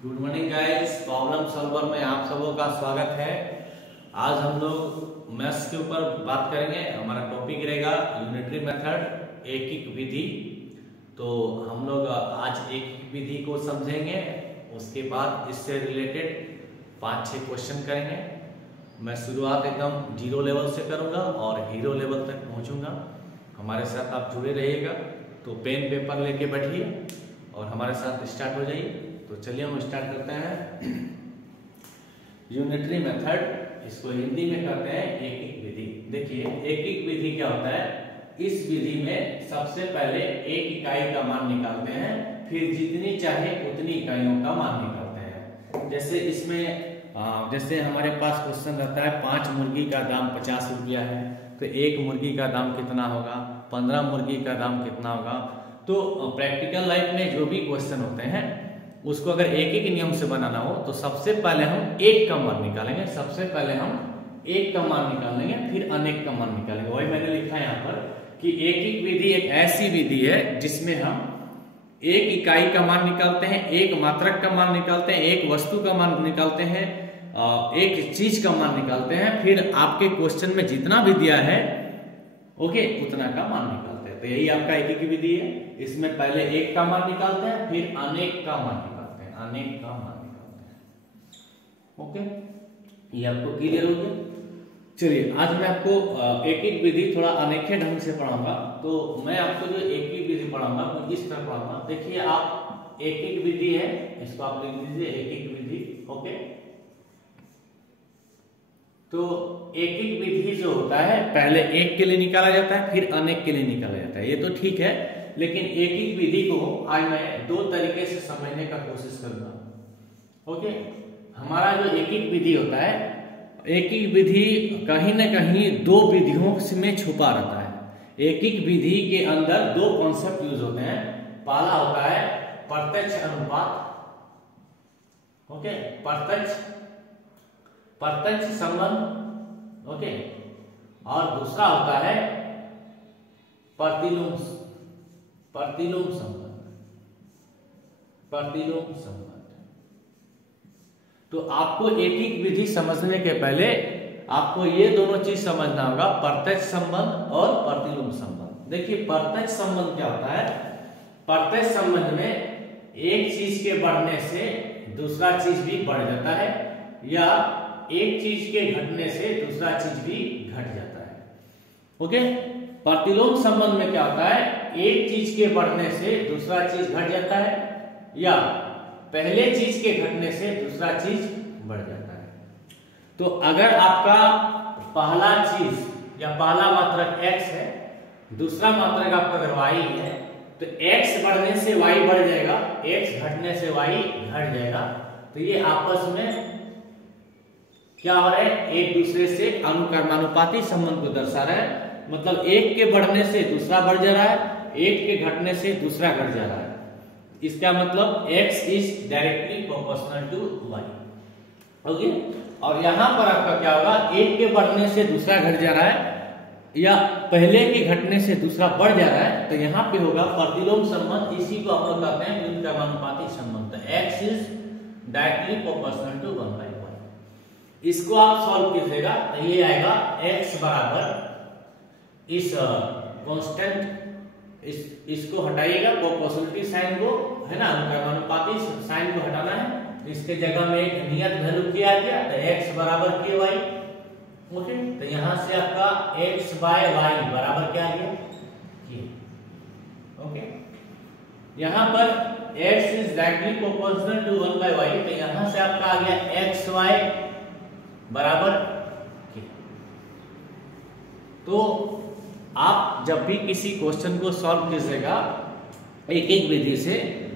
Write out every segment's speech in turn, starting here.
Good morning guys, problem solver में आप सबों का स्वागत है। आज हम लोग मैथ्स के ऊपर बात करेंगे। हमारा टॉपिक रहेगा यूनिटरी मेथड, एकीक विधि। तो हम लोग आज एकीक विधि को समझेंगे, उसके बाद इससे रिलेटेड 5-6 क्वेश्चन करेंगे। मैं शुरुआत एकदम 0 लेवल से करूंगा और हीरो लेवल तक पहुंचूंगा। हमारे साथ आप जुड़े रहिएगा। तो पेन पेपर लेके बैठिए और हमारे साथ स्टार्ट हो जाइए। तो चलिए हम स्टार्ट करते हैं। यूनिटरी मेथड, इसको हिंदी में कहते हैं एकीक विधि। देखिए एकीक विधि क्या होता है। इस विधि में सबसे पहले एक इकाई का मान निकालते हैं, फिर जितनी चाहे उतनी इकाइयों का मान निकालते हैं। जैसे इसमें जैसे हमारे पास क्वेश्चन रहता है 5 मुर्गी का दाम 50 रुपया है, तो 1 मुर्गी का दाम कितना होगा, 15 मुर्गी का दाम कितना होगा। तो प्रैक्टिकल लाइफ में जो भी क्वेश्चन होते हैं उसको अगर एक एक नियम से बनाना हो तो सबसे पहले हम एक का मान निकालेंगे। सबसे पहले हम एक का मान निकालेंगे, फिर अनेक का मान निकालेंगे। वही मैंने लिखा है यहाँ पर कि एकीक विधि एक ऐसी विधि है जिसमें हम एक इकाई का मान निकालते हैं, एक मात्रक का मान निकालते हैं, एक वस्तु का मान निकालते हैं, एक चीज का मान निकालते हैं, फिर आपके क्वेश्चन में जितना भी दिया है ओके उतना का मान निकालते हैं। तो यही आपका एकीक विधि है। इसमें पहले एक का मान निकालते हैं, फिर अनेक का मान निकालते हैं, अनेक का मान निकालते हैं। ओके, ये आपको क्लियर हो गया। चलिए आज मैं आपको एकीक विधि थोड़ा अनेखे ढंग से पढ़ाऊंगा। तो मैं आपको जो एकीक विधि पढ़ाऊंगा वो इस तरह पढ़ाऊंगा। देखिए आप एकीक विधि है, इसको आप लिख लीजिए एकीक विधि। ओके, तो एकीक विधि जो होता है पहले एक के लिए निकाला जाता है, फिर अनेक के लिए निकाला जाता है। ये तो ठीक है, लेकिन एकीक विधि को आज मैं 2 तरीके से समझने का कोशिश करूंगा। ओके, हमारा जो एकीक विधि होता है, एकीक विधि कहीं न कहीं 2 विधियों में छुपा रहता है। एकीक विधि के अंदर 2 कॉन्सेप्ट यूज होते हैं। पहला होता है प्रत्यक्ष अनुपात, ओके, प्रत्यक्ष संबंध, ओके, और दूसरा होता है प्रतिलोम संबंध। तो आपको एकीक विधि समझने के पहले आपको ये दोनों चीज समझना होगा, प्रत्यक्ष संबंध और प्रतिलोम संबंध। देखिए प्रत्यक्ष संबंध क्या होता है। प्रत्यक्ष संबंध में एक चीज के बढ़ने से दूसरा चीज भी बढ़ जाता है, या एक चीज के घटने से दूसरा चीज भी घट जाता है। ओके, प्रतिलोम संबंध में क्या होता है, एक चीज के बढ़ने से दूसरा चीज घट जाता है, या पहले चीज के घटने से दूसरा चीज बढ़ जाता है। तो अगर आपका पहला चीज या पहला मात्रक x है, दूसरा मात्रक आपका अगर y है, तो x बढ़ने से y बढ़ जाएगा, x घटने से y घट जाएगा। तो ये आपस में क्या हो रहा है, एक दूसरे से अनुक्रमानुपाती संबंध को दर्शा रहा है। मतलब एक के बढ़ने से दूसरा बढ़ जा रहा है, एक के घटने से दूसरा घट जा रहा है। इसका मतलब x is directly proportional to y। Okay, और यहां पर आपका क्या होगा, एक के बढ़ने से दूसरा घट जा रहा है या पहले के घटने से दूसरा बढ़ जा रहा है, तो यहाँ पे होगा प्रतिलोम संबंध। इसी को हम लोग कहते हैं अनुक्रमानुपाती संबंध। x is directly proportional to 1/y। इसको आप सॉल्व कीजिएगा तो ये आएगा x बराबर इस कांस्टेंट, इसको हटाइएगा, प्रोपोर्शनलिटी साइन को, है ना, अनुक्रमानुपाती साइन को हटाना है। इसके जगह में एक नियत वैल्यू किया गया, तो x बराबर ky। ओके, तो यहां से आपका x/y बराबर क्या आ गया, k। ओके, यहां पर x is directly proportional to 1/y, तो यहां से आपका आ गया xy बराबर k। तो आप जब भी किसी क्वेश्चन को सॉल्व कीजिएगा एक एक विधि से,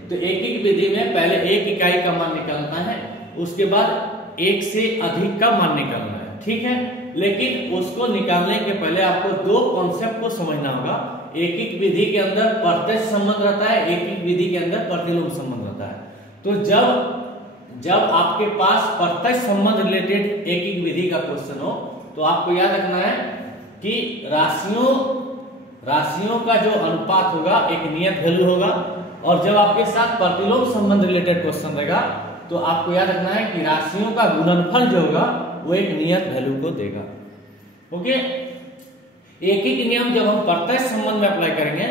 तो एक एक विधि में पहले एक इकाई का मान निकालना है, उसके बाद एक से अधिक का मान निकालना है, ठीक है। लेकिन उसको निकालने के पहले आपको 2 कॉन्सेप्ट को समझना होगा। एक एक विधि के अंदर प्रत्यक्ष संबंध रहता है, एक एक विधि के अंदर प्रतिलोम संबंध रहता है। तो जब आपके पास प्रत्यक्ष संबंध रिलेटेड एक एक विधि का क्वेश्चन हो, तो आपको याद रखना है कि राशियों का जो अनुपात होगा एक नियत वैल्यू होगा, और जब आपके साथ प्रतिलोम संबंध रिलेटेड क्वेश्चन रहेगा तो आपको याद रखना है कि राशियों का गुणनफल जो होगा वो एक नियत वैल्यू को देगा। ओके, एक ही नियम जब हम प्रत्यक्ष संबंध में अप्लाई करेंगे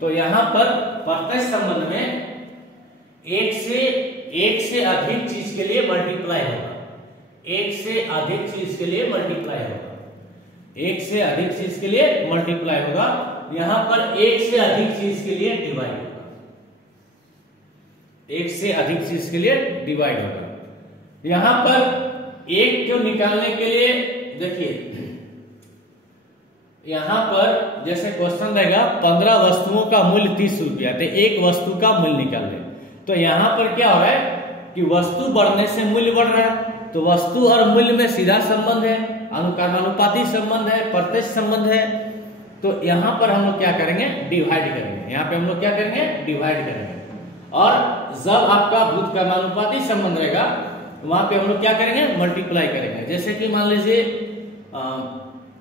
तो यहां पर प्रत्यक्ष संबंध में एक से अधिक चीज के लिए मल्टीप्लाई होगा, एक से अधिक चीज के लिए मल्टीप्लाई होगा, एक से अधिक चीज के लिए मल्टीप्लाई होगा, यहां पर एक से अधिक चीज के लिए डिवाइड होगा, एक से अधिक चीज के लिए डिवाइड होगा। यहां पर एक को निकालने के लिए देखिए, यहां पर जैसे क्वेश्चन रहेगा 15 वस्तुओं का मूल्य 30 रुपया, तो एक वस्तु का मूल्य निकाल ले। तो यहां पर क्या हो रहा है कि वस्तु बढ़ने से मूल्य बढ़ रहा है, तो वस्तु और मूल्य में सीधा संबंध है, अनुक्रमानुपाती संबंध है, प्रत्यक्ष संबंध है। तो यहां पर हम लोग क्या करेंगे, डिवाइड करेंगे। यहां पे हम लोग क्या करेंगे, डिवाइड करेंगे। और जब आपका भूतक्रमानुपाती संबंध रहेगा वहां पे हम लोग क्या करेंगे, मल्टीप्लाई करेंगे। जैसे कि मान लीजिए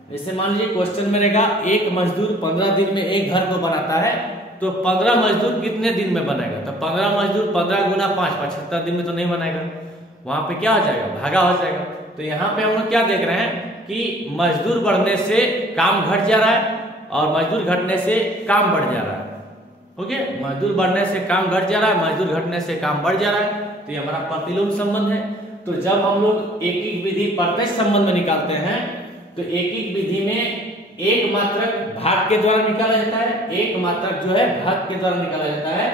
क्वेश्चन में रहेगा एक मजदूर 15 दिन में एक घर को बनाता है, तो 15 मजदूर कितने दिन में बनेगा, तो 15 मजदूर 15 गुना 5 75 दिन में तो नहीं बनेगा, वहां पे क्या हो जाएगा, भागा हो जाएगा। तो यहाँ पे हम लोग क्या देख रहे हैं कि मजदूर बढ़ने से काम घट जा रहा है और मजदूर घटने से काम बढ़ जा रहा है। ओके, मजदूर बढ़ने से काम घट जा रहा है, मजदूर घटने से काम बढ़ जा रहा है, तो ये हमारा प्रतिलोम संबंध है। तो जब हम लोग एक एक विधि प्रत्यक्ष संबंध में निकालते हैं तो एक एक विधि में एक मात्रक भाग के द्वारा निकाला जाता है, एक मात्रक जो है भाग के द्वारा निकाला जाता है,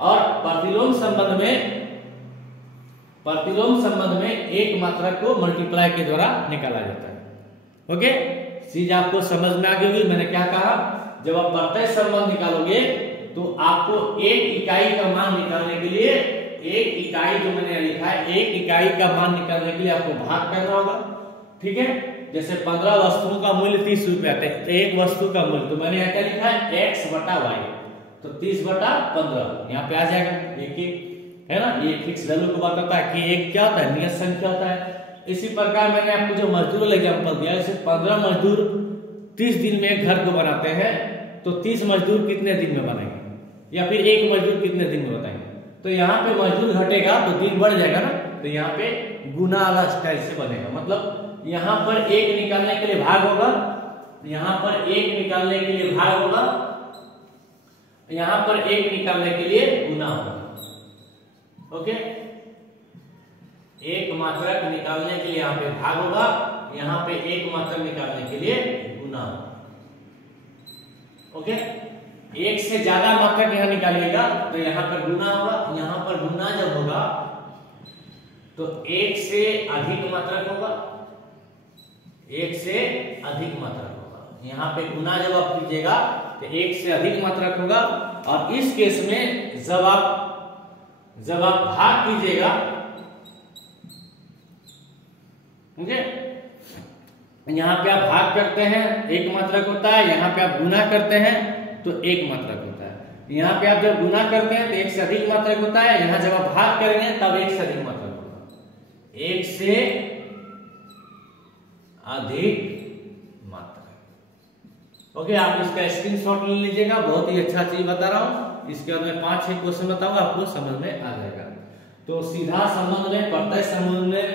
और प्रतिलोम संबंध में एक मात्रक को मल्टीप्लाई के द्वारा निकाला जाता है। ओके, चीज आपको समझ में आ गई होगी। मैंने क्या कहा, जब आप प्रत्यक्ष संबंध निकालोगे तो आपको एक इकाई का मान निकालने के लिए, एक इकाई जो मैंने लिखा है, एक इकाई का मान निकालने के लिए आपको भाग करना होगा। ठीक है, जैसे 15 वस्तुओं का मूल्य 30 रुपया है, एक वस्तु का मूल्य, तो मैंने यहाँ क्या लिखा है, x बटा वाई, तो 30 बटा 15 यहाँ पे आ जाएगा। एक है ना, ये फिक्स वैल्यू को बताता है कि एक क्या होता है, नियत संख्या होता है। इसी प्रकार मैंने आपको जो मजदूर एग्जाम्पल दिया, जैसे 15 मजदूर 30 दिन में एक घर को बनाते हैं, तो 30 मजदूर कितने दिन में बनेंगे, या फिर एक मजदूर कितने दिन में बताएंगे। तो यहाँ पे मजदूर घटेगा तो दिन बढ़ जाएगा ना, तो यहाँ पे गुना वाला स्टाइल से बनेगा। मतलब यहाँ पर एक निकालने के लिए भाग होगा, यहाँ पर एक निकालने के लिए भाग होगा, यहाँ पर एक निकालने के लिए गुना होगा। ओके, एक मात्रक निकालने के लिए यहाँ पे भाग होगा, यहाँ पे एक मात्रक निकालने के लिए गुना होगा। ओके, एक से ज्यादा मात्रक यहाँ निकालिएगा तो यहाँ पर गुना होगा, यहाँ पर गुना जब होगा तो एक से अधिक मात्रक होगा, एक से अधिक मात्रक होगा। यहाँ पे गुना जब आप कीजिएगा तो एक से अधिक मात्रक होगा। और इस केस में जब आप भाग कीजिएगा, ठीक है, यहाँ पे आप भाग करते हैं एक मात्रक होता है, यहाँ पे आप गुना करते हैं तो एक मात्रक होता है। यहाँ पे आप जब गुना करते हैं तो एक से अधिक मात्रक होता है, यहाँ जब आप भाग करेंगे तब एक से अधिक मात्रक होगा, एक से अधिक मात्रक। ओके, आप इसका स्क्रीनशॉट ले लीजिएगा, बहुत ही अच्छा चीज बता रहा हूँ। इसके बाद में 5-6 क्वेश्चन बताऊंगा, आपको समझ में आ जाएगा। तो सीधा संबंध में, प्रत्यक्ष संबंध में,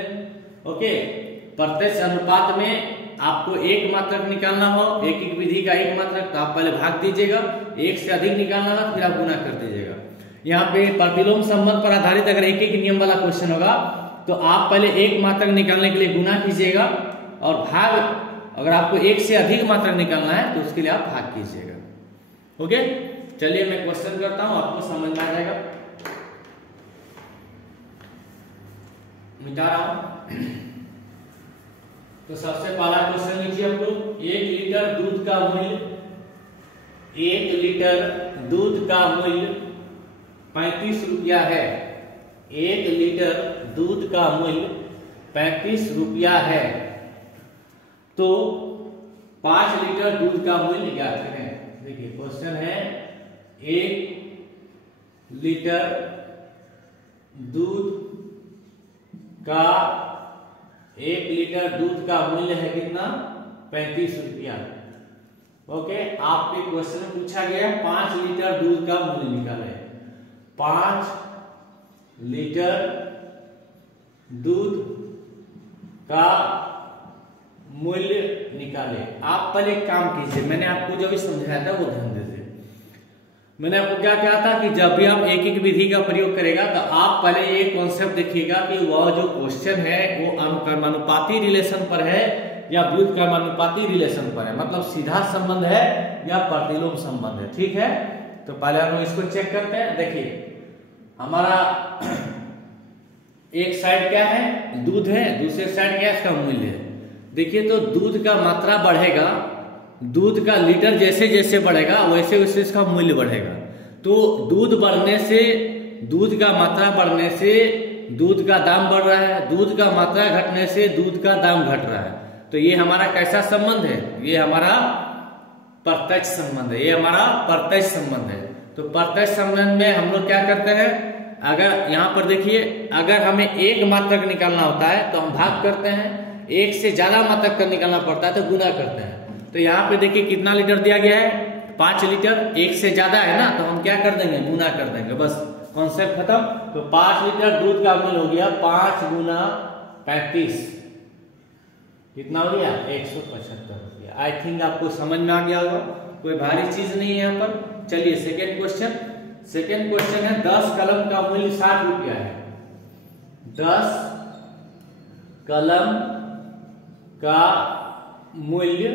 ओके, प्रत्यक्ष अनुपात में आपको एक मात्रक निकालना हो, एक एक विधि का एक मात्रक, तो आप पहले भाग दीजिएगा, एक से अधिक निकालना हो फिर आप गुना कर दीजिएगा। यहाँ पे प्रतिलोम संबंध पर आधारित अगर एक एक नियम वाला क्वेश्चन होगा तो आप पहले एक मात्रक निकालने के लिए गुना कीजिएगा, और भाग अगर आपको एक से अधिक मात्रक निकालना है तो उसके लिए आप भाग कीजिएगा। ओके, चलिए मैं क्वेश्चन करता हूं, आपको समझ में आ जाएगा। मिटा रहा हूं। तो सबसे पहला क्वेश्चन लिखिए आप लोग, 1 लीटर दूध का मूल्य, 1 लीटर दूध का मूल्य 35 रुपया है। 1 लीटर दूध का मूल्य 35 रुपया है, तो 5 लीटर दूध का मूल्य ज्ञात करें। देखिए क्वेश्चन है, 1 लीटर दूध का 1 लीटर दूध का मूल्य है कितना, 35 रुपया। ओके, आपके क्वेश्चन में पूछा गया 5 लीटर दूध का मूल्य निकालें। 5 लीटर दूध का मूल्य निकाले। आप पहले एक काम कीजिए, मैंने आपको जो भी समझाया था वो ध्यान दीजिए। मैंने आपको क्या कहा था कि जब भी आप एक एक विधि का प्रयोग करेगा तो आप पहले ये कॉन्सेप्ट देखिएगा कि वह जो क्वेश्चन है वो अनुक्रमानुपाती रिलेशन पर है या व्युत्क्रमानुपाती रिलेशन पर है, मतलब सीधा संबंध है या प्रतिलोम संबंध है। ठीक है, तो पहले हम इसको चेक करते हैं। देखिए हमारा एक साइड क्या है, दूध है, दूसरे साइड क्या है, इसका मूल्य है। देखिए तो दूध का मात्रा बढ़ेगा, दूध का लीटर जैसे जैसे बढ़ेगा वैसे वैसे इसका मूल्य बढ़ेगा। तो दूध बढ़ने से, दूध का मात्रा बढ़ने से दूध का दाम बढ़ रहा है, दूध का मात्रा घटने से दूध का दाम घट रहा है। तो ये हमारा कैसा संबंध है, ये हमारा प्रत्यक्ष संबंध है, ये हमारा प्रत्यक्ष संबंध है। तो प्रत्यक्ष संबंध में हम लोग क्या करते हैं, अगर यहाँ पर देखिए अगर हमें एक मात्रक निकालना होता है तो हम भाग करते हैं, एक से ज्यादा मात्रक का निकालना पड़ता है तो गुना करते हैं। तो यहाँ पे देखिए कितना लीटर दिया गया है, 5 लीटर, एक से ज्यादा है ना तो हम क्या कर देंगे, गुना कर देंगे, बस कॉन्सेप्ट खत्म। तो 5 लीटर दूध का मूल्य हो गया 5 गुना 35, कितना हो गया 175 रुपया। आई थिंक आपको समझ में आ गया होगा, कोई भारी चीज नहीं है यहाँ पर। चलिए सेकेंड क्वेश्चन। सेकेंड क्वेश्चन है 10 कलम का मूल्य 60 रुपया है। 10 कलम का मूल्य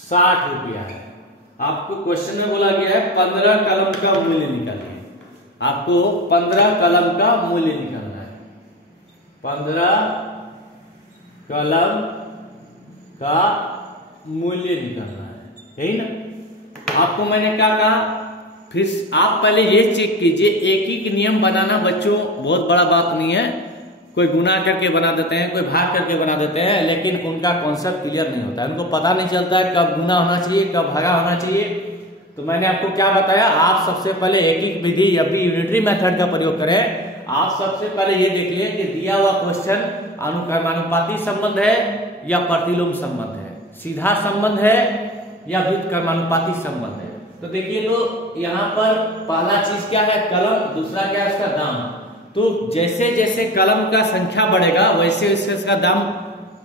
60 रुपया है। आपको क्वेश्चन में बोला गया है 15 कलम का मूल्य निकालिए। आपको 15 कलम का मूल्य निकालना है, 15 कलम का मूल्य निकालना है, यही ना। आपको मैंने क्या कहा, फिर आप पहले ये चेक कीजिए, एक ही नियम बनाना बच्चों बहुत बड़ा बात नहीं है। कोई गुना करके बना देते हैं, कोई भाग करके बना देते हैं, लेकिन उनका कॉन्सेप्ट क्लियर नहीं होता है, उनको पता नहीं चलता है कब गुना होना चाहिए कब भागा होना चाहिए। तो मैंने आपको क्या बताया, आप सबसे पहले एक एक विधि या फिर यूनिटरी मेथड का प्रयोग करें। आप सबसे पहले ये देख लें कि दिया हुआ क्वेश्चन अनुक्रमानुपाती संबंध है या प्रतिलोम संबंध है, सीधा संबंध है या व्युत्क्रमानुपाती संबंध है। तो देखिए तो यहाँ पर पहला चीज क्या है, कलम, दूसरा क्या है, उसका दाम। तो जैसे जैसे कलम का संख्या बढ़ेगा वैसे वैसे इसका दाम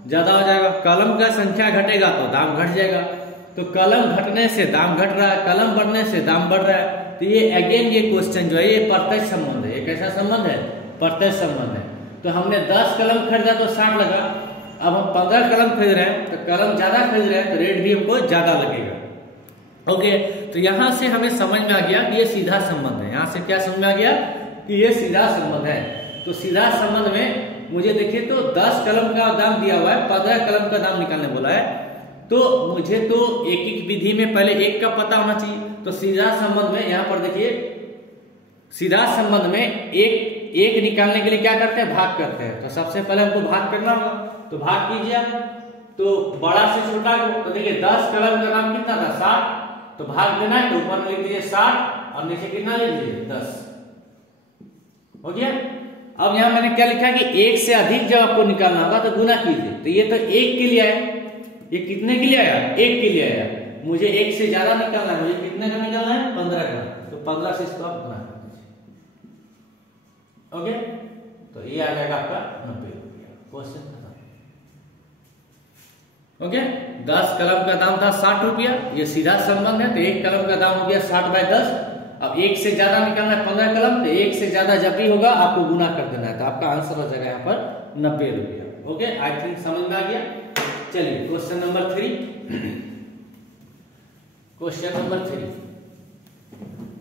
ज्यादा हो जाएगा, कलम का संख्या घटेगा तो दाम घट जाएगा। तो कलम घटने से दाम घट रहा है, कलम बढ़ने से दाम बढ़ रहा है। तो ये अगेन ये क्वेश्चन जो है ये प्रत्यक्ष संबंध है। ये कैसा संबंध है, प्रत्यक्ष संबंध है। तो हमने 10 कलम खरीदा तो 60 लगा, अब हम 15 कलम खरीद रहे हैं तो कलम ज्यादा खरीद रहे हैं तो रेट भी हमको ज्यादा लगेगा। ओके, तो यहां से हमें समझ में आ गया कि ये सीधा संबंध है। यहां से क्या समझ में आ गया कि ये सीधा संबंध है। तो सीधा संबंध में मुझे देखिए तो 10 कलम का दाम दिया हुआ है, 15 कलम का दाम निकालने बोला है। तो मुझे तो एक एक विधि में पहले एक का पता होना चाहिए। तो सीधा संबंध में यहाँ पर देखिए, सीधा संबंध में एक निकालने के लिए क्या करते हैं, भाग करते हैं। तो सबसे पहले हमको भाग करना होगा, तो भाग कीजिए आप। तो बड़ा से छोटा को, तो देखिए 10 कलम का दाम कितना था, 60। तो भाग देना है तो ऊपर में लिख दीजिए 60 और नीचे कितना लिख दीजिए 10, हो गया। अब यहां मैंने क्या लिखा कि एक से अधिक जब आपको निकालना होगा तो गुना कीजिए। तो ये तो एक के लिए आया, ये कितने के लिए आया, एक के लिए आया। मुझे एक से ज्यादा निकालना है, मुझे कितने का निकालना है, 15 का। तो 15 से इसको आप गुना कर दीजिए, ओके। तो ये आ जाएगा आपका 90 रुपया। क्वेश्चन खत्म, ओके। 10 कलम का दाम था 60 रुपया, ये सीधा संबंध है। तो एक कलम का दाम हो गया 60/10। अब एक से ज्यादा निकालना है 15 कलम, तो एक से ज्यादा जब भी होगा आपको गुना कर देना है। तो आपका आंसर हो जाएगा यहाँ पर 90 रुपया, ओके। आई थिंक समझ में आ गया। चलिए question number 3। Question number 3,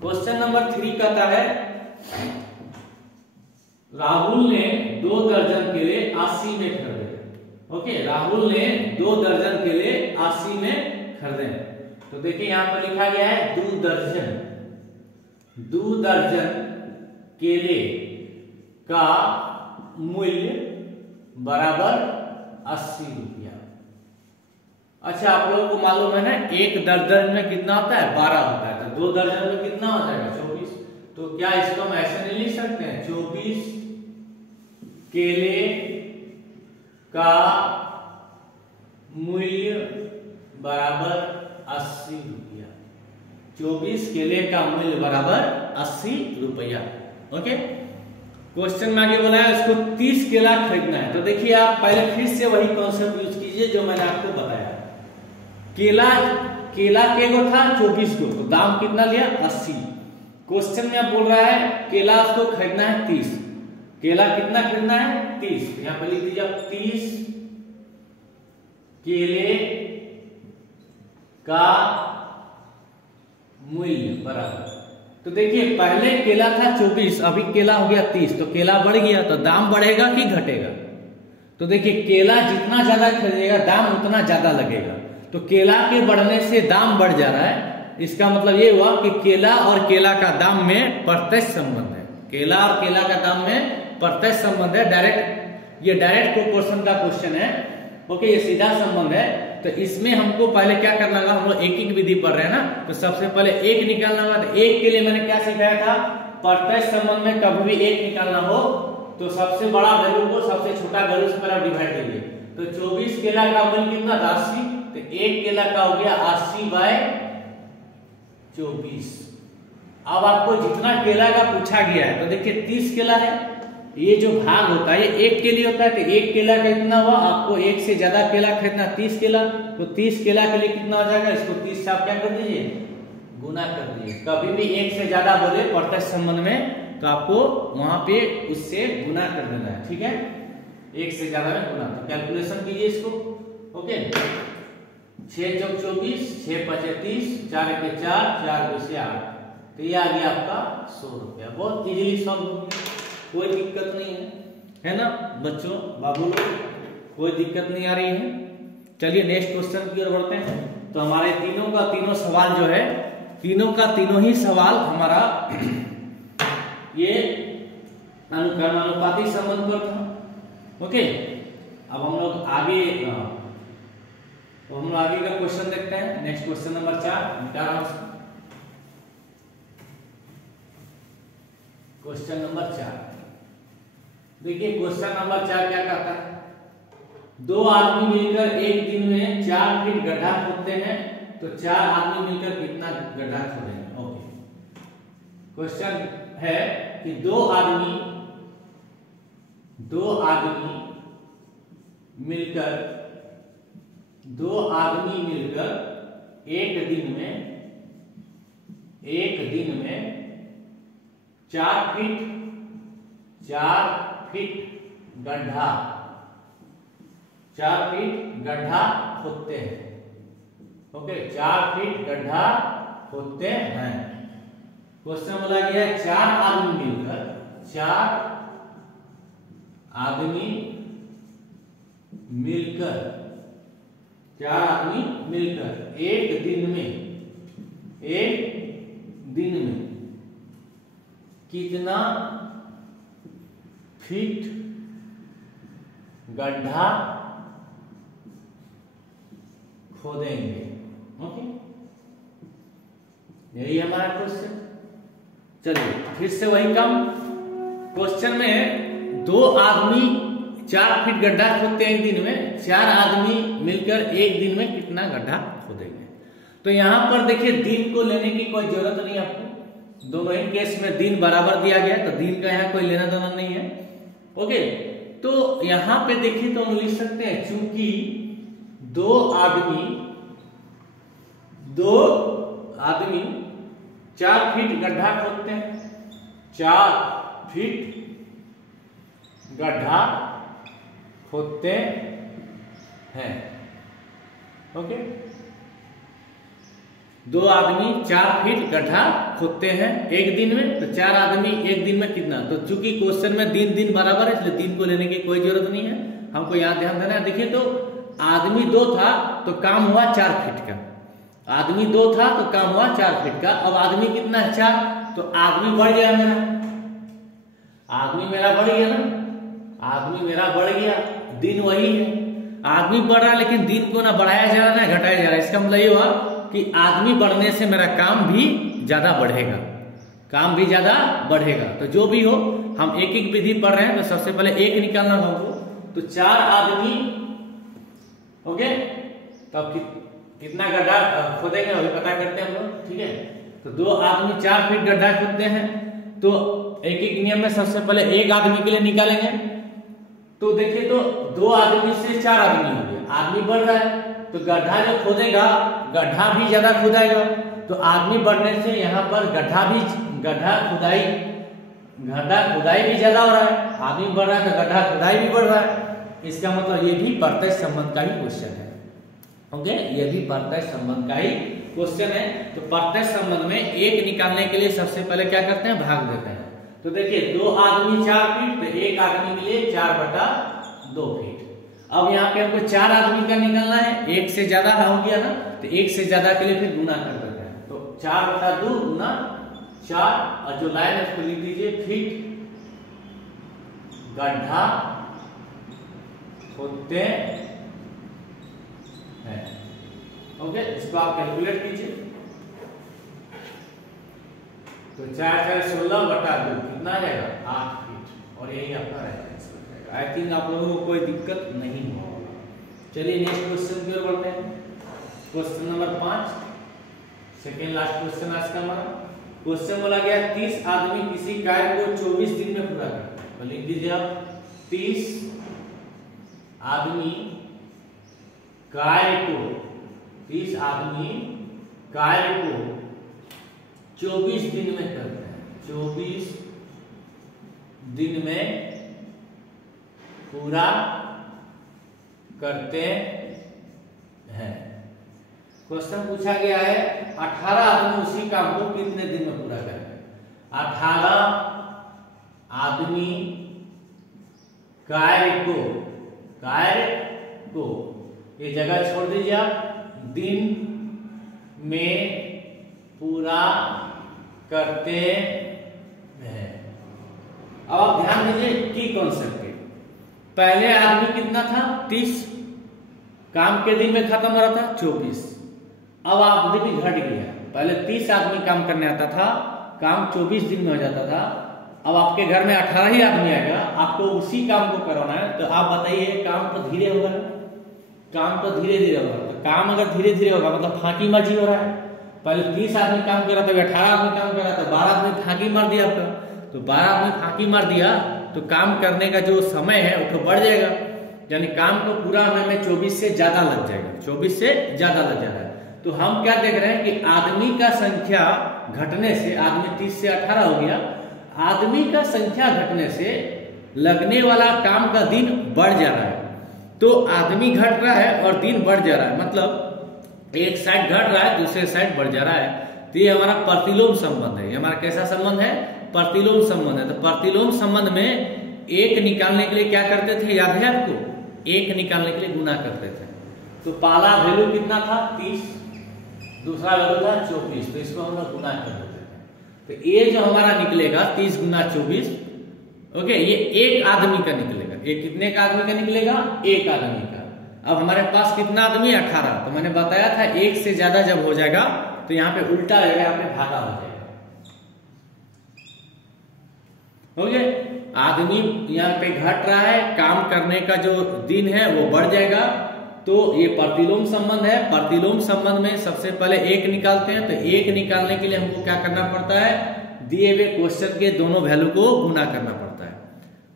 question number 3 कहता है राहुल ने 2 दर्जन केले 80 में खरीदे, ओके। राहुल ने 2 दर्जन केले 80 में खरीदे। तो देखिए यहां पर लिखा गया है 2 दर्जन केले का मूल्य बराबर 80 रुपया। अच्छा, आप लोगों को मालूम है ना, एक दर्जन में कितना होता है, 12 होता है। तो 2 दर्जन में कितना हो जाएगा, 24। तो क्या इसको हम ऐसे नहीं लिख सकते हैं, 24 केले का मूल्य बराबर 80 रुपया। 24 केले का मूल्य बराबर 80 रुपया, ओके। क्वेश्चन में आगे बोला है उसको 30 केला खरीदना है। तो देखिए आप पहले फिर से वही कॉन्सेप्ट यूज कीजिए जो मैंने आपको बताया। केला के गो था 24 गो, तो दाम कितना लिया 80। क्वेश्चन में आप बोल रहा है केला उसको खरीदना है 30। केला कितना खरीदना है 30, यहां पर लिख दीजिए 30 केले का मूल्य बराबर। तो देखिए पहले केला था 24, अभी केला हो गया 30, तो केला बढ़ गया, तो दाम बढ़ेगा कि घटेगा? तो देखिए केला जितना ज्यादा खरीदेगा दाम उतना ज्यादा लगेगा, तो केला के बढ़ने से दाम बढ़ जा रहा है। इसका मतलब ये हुआ कि केला और केला का दाम में प्रत्यक्ष संबंध है। केला और केला का दाम में प्रत्यक्ष संबंध है, ये डायरेक्ट प्रोपोर्शन का क्वेश्चन है। ओके, ये सीधा संबंध है। तो इसमें हमको पहले क्या करना होगा, हम लोग एक एक विधि पढ़ रहे हैं ना, तो सबसे पहले एक निकालना होगा। तो एक के लिए मैंने क्या सिखाया था, प्रत्यक्ष संबंध में कभी भी एक निकालना हो तो सबसे बड़ा वैल्यू को सबसे छोटा वैल्यू से पहले डिवाइड करिए। तो 24 केला का मूल्य कितना 80, तो एक केला का हो गया 80/24। अब आपको जितना केला का पूछा गया है, तो देखिए 30 केला है, ये जो भाग होता है ये एक के लिए होता है। तो एक केला का कितना हुआ, आपको एक से ज्यादा केला खरीदना 30 केला, तो 30 केला के लिए कितना हो जाएगा, इसको 30 से आप क्या कर दीजिए, गुना कर दीजिए। कभी भी एक से ज्यादा बोले प्रत्यक्ष संबंध में तो आपको वहां पे उससे गुना कर देना है, ठीक है, एक से ज्यादा में गुना। तो कैलकुलेशन कीजिए इसको। ओके, 6 चौक 24, 6 पचे 30, 4 एके 4, 4 2 से 8, तो ये आ गया आपका 100 रुपया। बहुत इजीली सॉल्व हो गया, कोई दिक्कत नहीं है ना बच्चों, बाबू लोग, कोई दिक्कत नहीं आ रही है। चलिए नेक्स्ट क्वेश्चन की ओर बढ़ते हैं। तो हमारे तीनों का तीनों सवाल जो है, तीनों का तीनों ही सवाल हमारा ये अनुपाती संबंध पर था। ओके, अब हम लोग आगे का क्वेश्चन देखते हैं। Next question number 4, question number 4। देखिए क्वेश्चन नंबर 4 क्या कहता है, दो आदमी मिलकर एक दिन में 4 फीट गड्ढा खोदते हैं, तो 4 आदमी मिलकर कितना गड्ढा खोदेंगे। ओके, क्वेश्चन है कि दो आदमी मिलकर एक दिन में 4 फीट गड्ढा खोदते हैं। ओके, 4 फीट गड्ढा खोदते हैं। क्वेश्चन बोला गया है 4 आदमी मिलकर एक दिन में कितना फीट गड्ढा खोदेंगे। ओके, यही हमारा क्वेश्चन। चलिए फिर से वही काम। क्वेश्चन में दो आदमी 4 फीट गड्ढा खोदते हैं एक दिन में, 4 आदमी मिलकर एक दिन में कितना गड्ढा खोदेंगे। तो यहां पर देखिए दिन को लेने की कोई जरूरत नहीं आपको, दोनों ही केस में दिन बराबर दिया गया, तो दिन का यहाँ कोई लेना देना नहीं है। ओके, तो यहां पे देखिए तो हम लिख सकते हैं, चूंकि दो आदमी 4 फीट गड्ढा खोदते हैं, 4 फीट गड्ढा खोदते हैं। ओके, दो आदमी 4 फीट गड्ढा खोदते हैं एक दिन में, तो 4 आदमी एक दिन में कितना। तो चूंकि क्वेश्चन में दिन बराबर है, इसलिए दिन को लेने की कोई जरूरत नहीं है, हमको यहाँ ध्यान देना है। देखिए तो आदमी 2 था तो काम हुआ 4 फीट का, आदमी 2 था तो काम हुआ 4 फीट का। अब आदमी कितना है 4, तो आदमी बढ़ गया मेरा, आदमी मेरा बढ़ गया ना, आदमी मेरा बढ़ गया, दिन वही है, आदमी बढ़ रहा है लेकिन दिन को ना बढ़ाया जा रहा ना घटाया जा रहा है। इसका मतलब ये हुआ कि आदमी बढ़ने से मेरा काम भी ज्यादा बढ़ेगा, तो जो भी हो हम एक एक विधि पढ़ रहे हैं, तो सबसे पहले एक निकालना होगा। तो 4 आदमी, ओके, तो अब कितना गड्ढा खोदेंगे अभी पता करते हैं हम लोग, ठीक है। तो 2 आदमी 4 फीट गड्ढा खोदते हैं, तो एक एक नियम में सबसे पहले एक आदमी के लिए निकालेंगे। तो देखिए, तो 2 आदमी से 4 आदमी हो गया, आदमी बढ़ रहा है तो गड्ढा जो खोदेगा गड्ढा भी ज्यादा खुदाएगा, तो आदमी बढ़ने से यहाँ पर गड्ढा खुदाई भी ज्यादा हो रहा है, आदमी बढ़ रहा है तो गड्ढा खुदाई भी बढ़ रहा है। इसका मतलब ये भी प्रत्यक्ष संबंध का ही क्वेश्चन है। ओके, ये भी प्रत्यक्ष संबंध का ही क्वेश्चन है। तो प्रत्यक्ष संबंध में एक निकालने के लिए सबसे पहले क्या करते हैं, भाग देते हैं। तो देखिए 2 आदमी 4 फीट, तो एक आदमी के लिए 4/2 फीट। अब यहाँ पे हमको 4 आदमी का निकालना है, एक से ज्यादा हो गया ना, तो एक से ज्यादा के लिए फिर गुना कर देते हैं। तो 4/2 गुना 4, और जो लाइन है उसको लिख दीजिए, फीट गड्ढा खोदते हैं। ओके, इसको आप कैलकुलेट कीजिए। तो 4×4 16/2 कितना आ जाएगा, 8 फीट, और यही आपका रहेगा। आई थिंक आप लोगों को कोई दिक्कत नहीं होगा। चलिए नेक्स्ट क्वेश्चन की ओर बढ़ते हैं। Question number 5, second last question आज का हमारा। क्वेश्चन बोला गया 30 आदमी किसी कार्य को 24 दिन में पूरा करते हैं। तो लिख दीजिए आप, 30 आदमी कार्य को 24 दिन में करते हैं, 24 दिन में पूरा करते हैं। क्वेश्चन पूछा गया है 18 आदमी उसी काम को कितने दिन में पूरा करेंगे। 18 आदमी कार्य को ये जगह छोड़ दीजिए आप, दिन में पूरा करते हैं। अब आप ध्यान दीजिए की कॉन्सेप्ट पे। पहले आदमी कितना था, 30, काम के दिन में खत्म हो रहा था 24। अब आदमी घट गया, पहले 30 आदमी काम करने आता था, काम 24 दिन में हो जाता था। अब आपके घर में 18 ही आदमी आएगा, आपको उसी काम को कराना है, तो आप बताइए काम तो धीरे होगा, काम तो धीरे धीरे होगा। तो काम अगर धीरे धीरे होगा मतलब फांकी माजी हो रहा है। पहले 30 आदमी काम कर रहा था, 18 आदमी काम कर रहा था, 12 आदमी फांकी मार दिया आपका। तो 12 आदमी फांकी मार दिया तो काम करने का जो समय है वो तो बढ़ जाएगा, यानी काम को पूरा होने में 24 से ज्यादा लग जाएगा, 24 से ज्यादा लग जा रहा है। तो हम क्या देख रहे हैं कि आदमी का संख्या घटने से, आदमी 30 से 18 हो गया, आदमी का संख्या घटने से लगने वाला काम का दिन बढ़ जा रहा है। तो आदमी घट रहा है और दिन बढ़ जा रहा है, मतलब एक साइड घट रहा है दूसरे साइड बढ़ जा रहा है। तो ये हमारा प्रतिलोम संबंध है। ये हमारा कैसा संबंध है, प्रतिलोम संबंध है। तो प्रतिलोम संबंध में एक निकालने के लिए क्या करते थे, याद है आपको, एक निकालने के लिए गुना करते थे। तो पहला वैल्यू कितना था 30, दूसरा वैल्यू था 24, तो इसको हम लोग गुना कर देते थे। तो ये जो हमारा निकलेगा 30 गुना 24, ओके, ये एक आदमी का निकलेगा। ये कितने का आदमी का निकलेगा, एक आदमी का। अब हमारे पास कितना आदमी, 18। तो मैंने बताया था एक से ज्यादा जब हो जाएगा तो यहाँ पे उल्टा रहेगा, यहाँ पे भागा हो जाएगा। ओके, आदमी यहाँ पे घट रहा है, काम करने का जो दिन है वो बढ़ जाएगा। तो ये प्रतिलोम संबंध है। प्रतिलोम संबंध में सबसे पहले एक निकालते हैं। तो एक निकालने के लिए हमको क्या करना पड़ता है, दिए हुए क्वेश्चन के दोनों वैल्यू को गुना करना पड़ता है।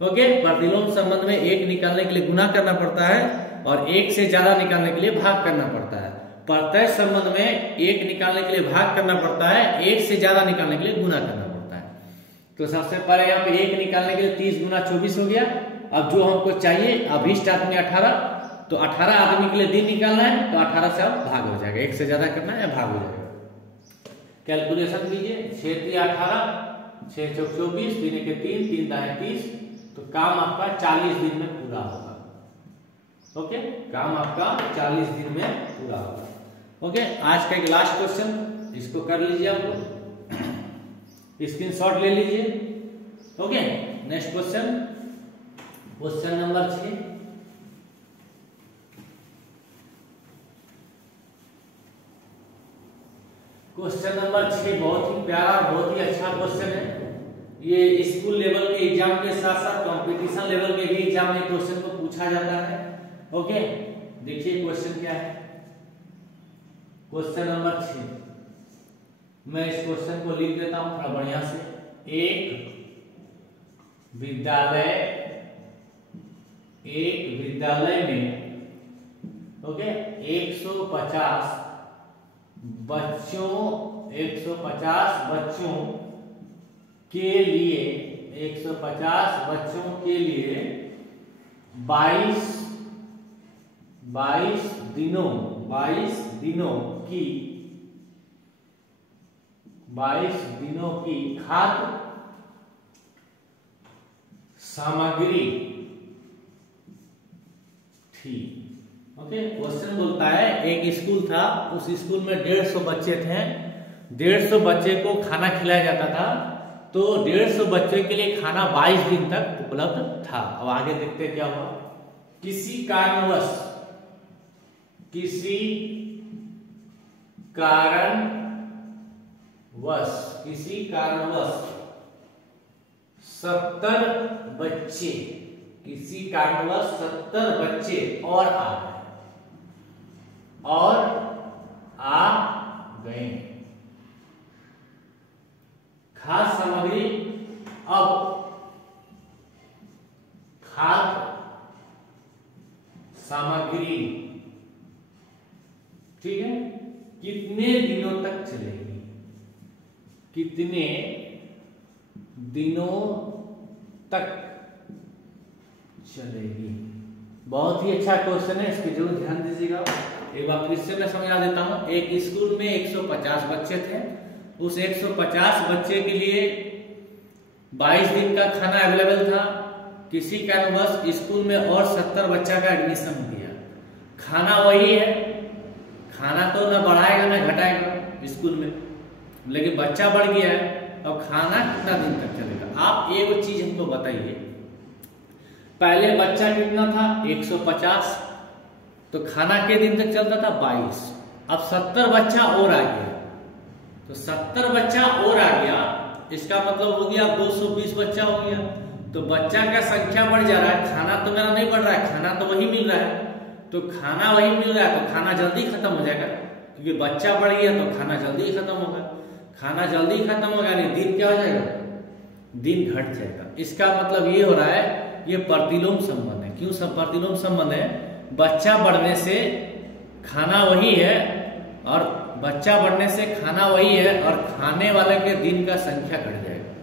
ओके, प्रतिलोम संबंध में एक निकालने के लिए गुना करना पड़ता है और एक से ज्यादा निकालने के लिए भाग करना पड़ता है। प्रत्यक्ष संबंध में एक निकालने के लिए भाग करना पड़ता है, एक से ज्यादा निकालने के लिए गुना करना पड़ता है। तो सबसे पहले यहाँ पे एक निकालने के लिए 30 गुना 24 हो गया। अब जो हमको चाहिए अभीष्ट आदमी 18, तो 18 आदमी के लिए दिन निकालना है, तो 18 से अब भाग हो जाएगा, एक से ज्यादा करना है, भाग हो जाएगा। कैलकुलेशन कीजिए, 6 3 18, 6 4 24, 3 1 3, 3 दाएं 30। तो काम आपका 40 दिन में पूरा होगा। ओके, काम आपका 40 दिन में पूरा होगा। ओके, आज का एक लास्ट क्वेश्चन, इसको कर लीजिए, आप लोग स्क्रीनशॉट ले लीजिए। Okay, next question, question number 6। Question number 6 बहुत ही प्यारा, बहुत ही अच्छा क्वेश्चन है। ये स्कूल लेवल के एग्जाम के साथ साथ कंपटीशन लेवल के भी एग्जाम में क्वेश्चन को पूछा जाता है। ओके, देखिए क्वेश्चन क्या है। क्वेश्चन नंबर 6, मैं इस क्वेश्चन को लिख देता हूं थोड़ा बढ़िया से। एक विद्यालय, एक विद्यालय में, ओके, 150 बच्चों के लिए 150 बच्चों के लिए 22 दिनों की खाद्य सामग्री थी। ओके, क्वेश्चन बोलता है एक स्कूल था, उस स्कूल में 150 बच्चे थे, 150 बच्चे को खाना खिलाया जाता था, तो 150 बच्चे के लिए खाना 22 दिन तक उपलब्ध था। अब आगे देखते हैं क्या हुआ। किसी कारणवश 70 बच्चे और आ गए। खाद्य सामग्री, अब खाद्य सामग्री, ठीक है, कितने दिनों तक चलेगी? कितने दिनों तक चलेगी? बहुत ही अच्छा क्वेश्चन है, इसकी जरूर ध्यान दीजिएगा। एक बार फिर से मैं समझा देता हूं। एक स्कूल में 150 बच्चे थे, उस 150 बच्चे के लिए 22 दिन का खाना अवेलेबल था। किसी कारणवश स्कूल में और 70 बच्चा का एडमिशन किया। खाना वही है, खाना तो ना बढ़ाएगा ना घटाएगा स्कूल में, लेकिन बच्चा बढ़ गया है। अब खाना कितना दिन तक चलेगा? आप एक चीज हमको बताइए, पहले बच्चा कितना था? 150, तो खाना के दिन तक चलता था 22। अब 70 बच्चा और आ गया, तो 70 बच्चा और आ गया, इसका मतलब हो गया 220 बच्चा हो गया। तो बच्चा का संख्या बढ़ जा रहा है, खाना तो मेरा नहीं बढ़ रहा है, खाना तो वही मिल रहा है। तो खाना वही मिल रहा है तो खाना जल्दी खत्म हो जाएगा, क्योंकि बच्चा बढ़ गया तो खाना जल्दी खत्म होगा। खाना जल्दी खत्म होगा नहीं, दिन क्या हो जाएगा? दिन घट जाएगा। इसका मतलब ये हो रहा है, ये प्रतिलोम संबंध है। क्यों सब प्रतिलोम संबंध है? बच्चा बढ़ने से खाना वही है, और बच्चा बढ़ने से खाना वही है, और खाने वाले के दिन का संख्या घट जाएगा।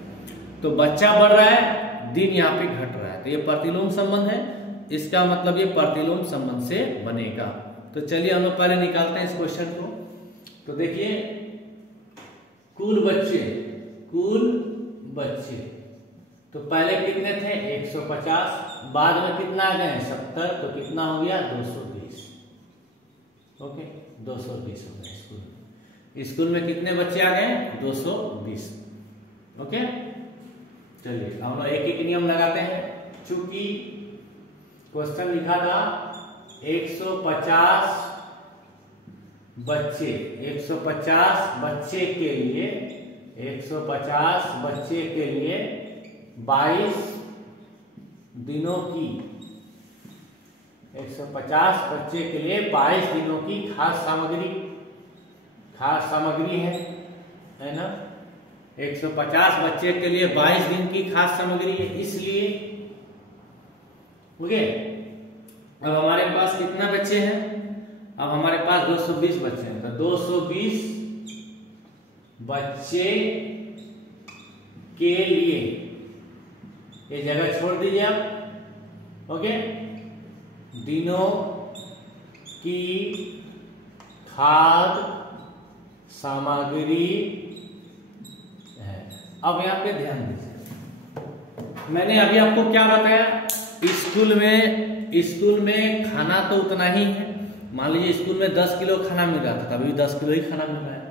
तो बच्चा बढ़ रहा है, दिन यहाँ पे घट रहा है, तो ये प्रतिलोम संबंध है। इसका मतलब ये प्रतिलोम संबंध से बनेगा। तो चलिए हम लोग पहले निकालते हैं इस क्वेश्चन को। तो देखिए, कुल बच्चे तो पहले कितने थे? 150, बाद में कितना आ गए? 70, तो कितना हो गया? 220। ओके, 220 हो गए। स्कूल में कितने बच्चे आ गए? 220। ओके, चलिए हम लोग एक एक नियम लगाते हैं। चूंकि क्वेश्चन लिखा था 150 बच्चे, 150 बच्चे के लिए 22 दिनों की 150 बच्चे के लिए 22 दिनों की खाद्य सामग्री है ना। 150 बच्चे के लिए 22 दिन की खाद्य सामग्री है, इसलिए ओके। अब हमारे पास कितना बच्चे हैं? अब हमारे पास 220 बच्चे हैं, तो 220 बच्चे के लिए ये जगह छोड़ दीजिए आप। ओके, दिनों की खाद्य सामग्री है। अब यहाँ पे ध्यान दीजिए, मैंने अभी आपको क्या बताया? स्कूल में खाना तो उतना ही है। मान लीजिए स्कूल में 10 किलो खाना मिल रहा था, तभी 10 किलो ही खाना मिल रहा है।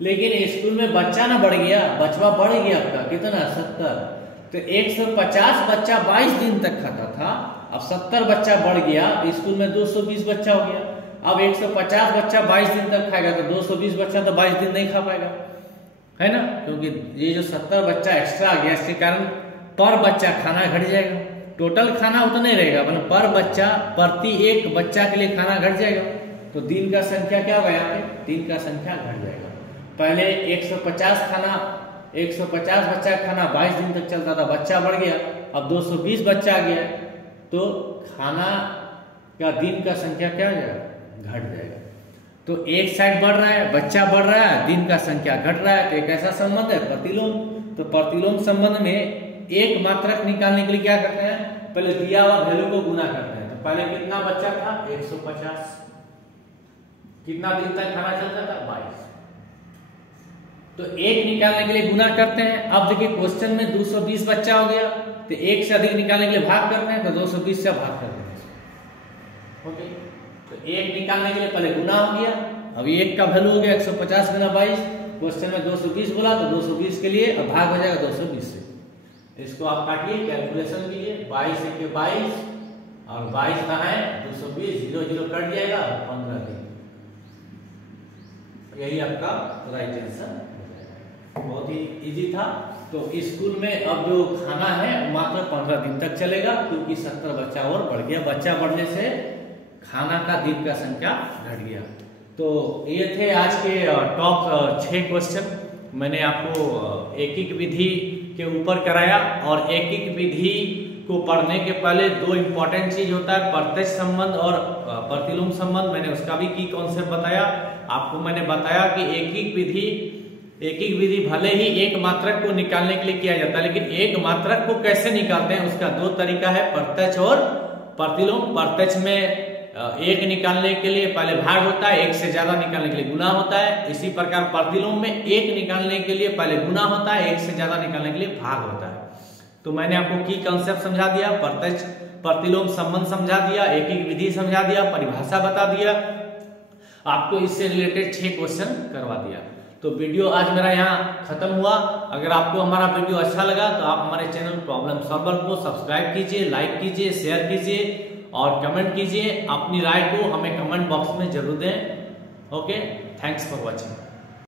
लेकिन स्कूल में बच्चा ना बढ़ गया, बचवा बढ़ गया आपका कितना? 70। तो 150 बच्चा 22 दिन तक खाता था, अब 70 बच्चा बढ़ गया, स्कूल में 220 बच्चा हो गया। अब 150 बच्चा 22 दिन तक खाएगा, तो 220 बच्चा तो 22 दिन नहीं खा पाएगा, है ना। क्योंकि ये जो 70 बच्चा एक्स्ट्रा आ गया, इसके कारण पर बच्चा खाना घट जाएगा। टोटल खाना उतना ही रहेगा, मतलब पर बच्चा, प्रति एक बच्चा के लिए खाना घट जाएगा। तो दिन का संख्या क्या होगा? यहाँ पे दिन का संख्या घट जाएगा। पहले 150 खाना 150 बच्चा का खाना 22 दिन तक चलता था, बच्चा बढ़ गया, अब 220 बच्चा आ गया, तो खाना का दिन का संख्या क्या हो जाएगा? घट जाएगा। तो एक साइड बढ़ रहा है, बच्चा बढ़ रहा है, दिन का संख्या घट रहा है, तो एक ऐसा संबंध है प्रतिलोम। तो प्रतिलोम संबंध में एक मात्रक निकालने के लिए क्या करते हैं? पहले दिया हुआ वैल्यू को गुना करते हैं। तो पहले कितना बच्चा था? 150। कितना दिन तक खाना चलता था? 22। तो एक निकालने के लिए गुना करते हैं। अब देखिए क्वेश्चन में 220 बच्चा हो गया, तो एक से अधिक निकालने के लिए भाग करते हैं, तो 220 से भाग करते हैं। ओके, तो एक निकालने के लिए पहले गुना हो गया, अभी एक का वैल्यू हो गया 150 गुना 22। क्वेश्चन में 220 बोला, तो 220 के लिए अब भाग हो जाएगा 220 से। इसको आप काटिए, कैलकुलेशन कीजिए, 22 के 22 और 22 कहाँ है? 220, 0 0 कट जाएगा, 15 दिन। यही आपका राइट आंसर। बहुत ही इजी था। तो स्कूल में अब जो खाना है मात्र 15 दिन तक चलेगा, क्योंकि 70 बच्चा और बढ़ गया। बच्चा बढ़ने से खाना का दिन का संख्या घट गया। तो ये थे आज के टॉप 6 क्वेश्चन। मैंने आपको एक एक विधि के ऊपर कराया, और एक एक विधि को पढ़ने के पहले 2 इंपॉर्टेंट चीज होता है, प्रत्यक्ष संबंध और प्रतिलोम संबंध। मैंने उसका भी की कॉन्सेप्ट बताया आपको। मैंने बताया कि एक एक विधि भले ही एक मात्रक को निकालने के लिए किया जाता है, लेकिन एक मात्रक को कैसे निकालते हैं उसका 2 तरीका है, प्रत्यक्ष और प्रतिलोम। प्रत्यक्ष में एक निकालने के लिए पहले भाग होता है, एक से ज्यादा निकालने के लिए गुना होता है। इसी प्रकार प्रतिलोम में एक निकालने के लिए पहले गुना होता है, एक से ज्यादा निकालने के लिए भाग होता है। तो मैंने आपको की कॉन्सेप्ट समझा दिया, प्रत्यक्ष प्रतिलोम संबंध समझा दिया, एक एक विधि समझा दिया, परिभाषा बता दिया, आपको इससे रिलेटेड 6 क्वेश्चन करवा दिया। तो वीडियो आज मेरा यहाँ खत्म हुआ। अगर आपको हमारा वीडियो अच्छा लगा तो आप हमारे चैनल प्रॉब्लम सॉल्वर को सब्सक्राइब कीजिए, लाइक कीजिए, शेयर कीजिए और कमेंट कीजिए। अपनी राय को हमें कमेंट बॉक्स में जरूर दें। Okay, thanks for watching.